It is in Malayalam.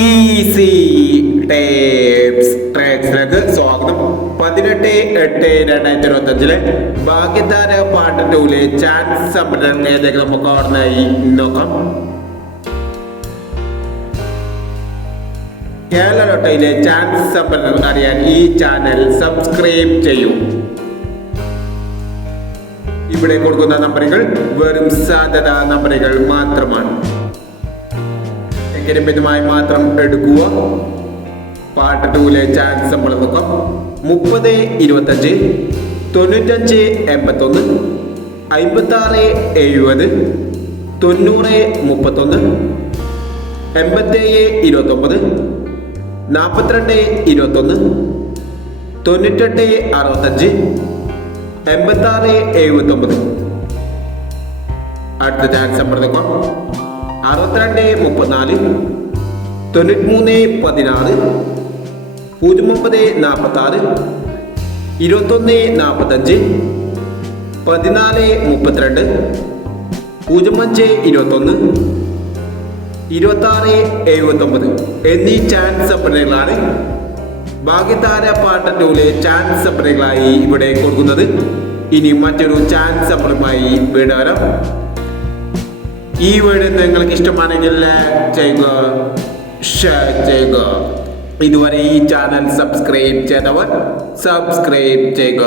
ഈസി ട്രാക്സിലേക്ക് സ്വാഗതം. 18/8/2025 ഭാഗ്യധാര പാർട്ട് 2 ചാൻസ് സംഭരണം ഏതെങ്കിലും നമുക്ക് അവിടെ നോക്കാം. കേരള ലോട്ടറിയിലെ ചാൻസ് സംഭരണം അറിയാൻ ഈ ചാനൽ സബ്സ്ക്രൈബ് ചെയ്യൂ. ഇവിടെ കൊടുക്കുന്ന നമ്പറുകൾ വെറും സാധ്യതാ നമ്പറുകൾ മാത്രമാണ്. എങ്കിലും മാത്രം എടുക്കുക. പാർട്ട് 2 ചാൻസ് നമ്മൾ നോക്കാം. 30, 25, 95, 81, 56, 70, 90, 31, 87, 29, 42, 21, 98, 65, 86, 79. അടുത്ത ചാൻസ് നമ്പർ നോക്കാം. 62, 34, 93, 16, 09, 46, 21, 45, 14, 32, 05, 21, 26, 79 എന്നീ ചാൻസ് നമ്പറുകളാണ് ഭാഗ്യധാര പാർട്ട് 2 ചാൻസ് നമ്പറുകളായി ഇവിടെ കൊടുക്കുന്നത്. ഇനി മറ്റൊരു ചാൻസ് നമ്പറുമായി വീണ്ടും വരാം. ഈ വീഡിയോ നിങ്ങൾക്ക് ഇഷ്ടമാണെങ്കിൽ ലൈക്ക് ചെയ്യുക, ഷെയർ ചെയ്യുക. ഇതുവരെ ഈ ചാനൽ സബ്സ്ക്രൈബ് ചെയ്തവർ സബ്സ്ക്രൈബ് ചെയ്യുക.